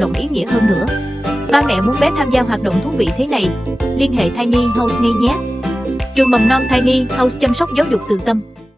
động ý nghĩa hơn nữa. Ba mẹ muốn bé tham gia hoạt động thú vị thế này, liên hệ Tiny House ngay nhé. Trường mầm non Tiny House chăm sóc giáo dục từ tâm.